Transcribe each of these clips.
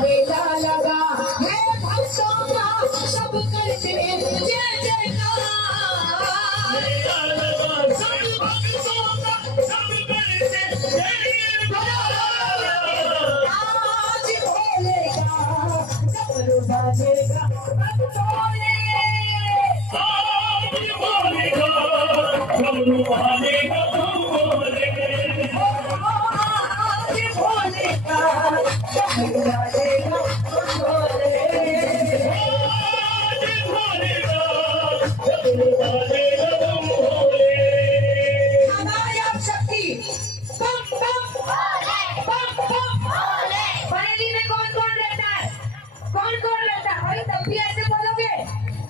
मेला लगा है भक्तों का, सब करते जय जयकार। मेला लगा सब भक्तों का, सब करते जय जयकार। आज भोलेगा डमरू बाजेगा भक्तों ने, आज भोलेगा डमरू बाजेगा भोले। आज भोलेगा डमरू बाजेगा भोले। आज भोलेगा डमरू बाजेगा भोले। हमारी आप शक्ति बम बम भोले, बम बम भोले। बरेली में कौन कौन रहता है? कौन कौन रहता है? अरे तब भी ऐसे बोलोगे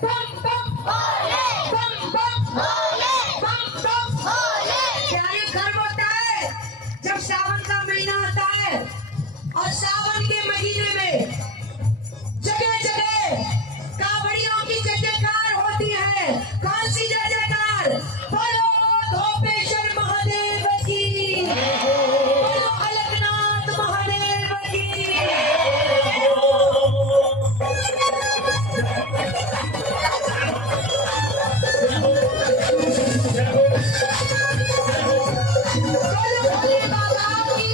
बम बम भोले, बम बम भोले, बम बम भोले। प्यारे कर्म होता है जब सावन का महीना आता है, और सावन के महीने में जगह जगह कांवड़ियों की जय जयकार होती है। कौन सी जय जयकार? बोलो धोपेश्वर महादेव की, बोलो अलकनाथ महादेव की। बोलो भोले बाबा की।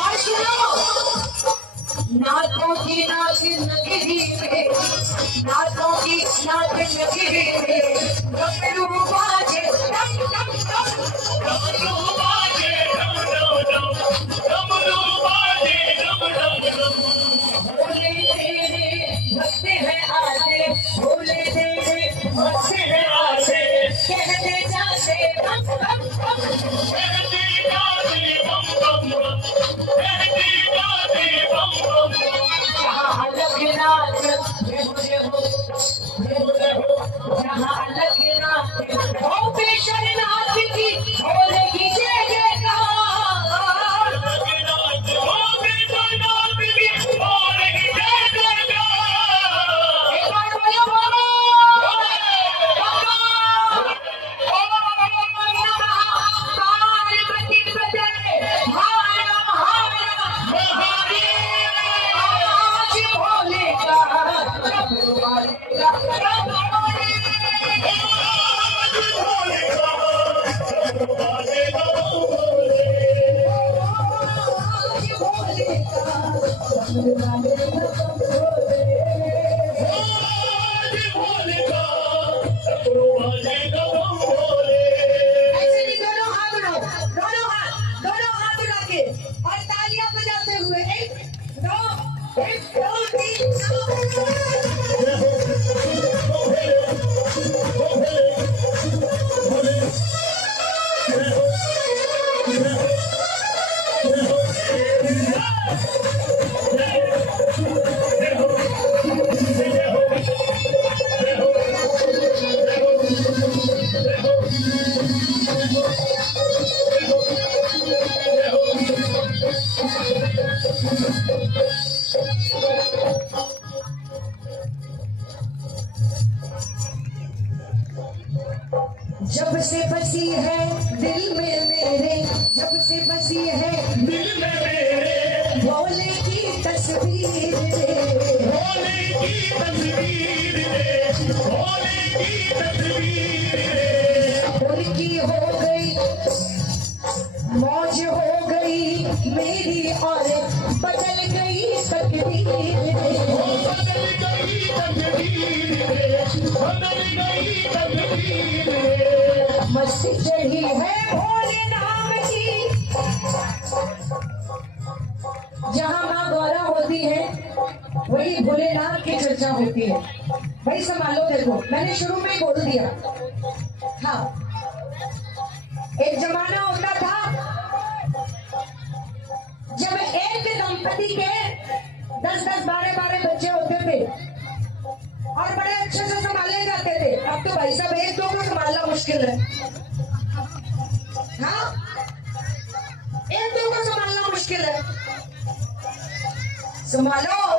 और सुनो, नाथों की नाच नगरी में, नाथों की नाच नगरी में डमरू बाजे डम डम डम, डमरू बाजे डम डम डम, डमरू बाजे डम डम डम। भोले तेरे भक्त हैं आते, भोले तेरे भक्त हैं आते, कहते जाते बम बम बम, कहते जाते बम बम बम, कहते जाते बम बम बम। जहाँ लगनाथ जय हो, जय हो, जहाँ लगनाथ भोपेश्वर नाथ की भोले की जय जयकार। लगनाथ भोपेश्वर नाथ की भोले की जय जयकार। एक बार बोलो बाबा, बाबा, ओम नमः पार्वती पते, हर हर महादेव। आज भोलेगा डमरू बाजेगा भोले। आज भोलेगा डमरू बाजेगा भोले। आज भोलेगा डमरू बाजेगा भोले। आज भोलेगा डमरू बाजेगा भोले। ऐसे नहीं, दोनों हाथ उठाओ, दोनों हाथ उठा के और तालियां बजाते हुए एक दो तीन जब से बसी है दिल में मेरे, जब से बसी है दिल में मेरे भोले की तस्वीर रे, भोले की तस्वीर रे, भोले की तस्वीर रे। उनकी हो गई मौज हो गई मेरी और बदल गई तकदीर रे, बदल गई तकदीर रे, बदल गई तकदीर रे। मस्ती चढ़ी है भोले नाम की, जहाँ माँ गौरा होती है वही भोलेनाथ की चर्चा होती है। भाई संभालो, देखो मैंने शुरू में ही बोल दिया। हाँ, एक जमाना होता था जब एक दंपति के 10-10, 12-12 बच्चे होते थे और बड़े अच्छे से संभाले जाते थे। अब तो भाई साहब एक दो को संभालना मुश्किल है। हाँ एक दो को संभालना मुश्किल है संभालो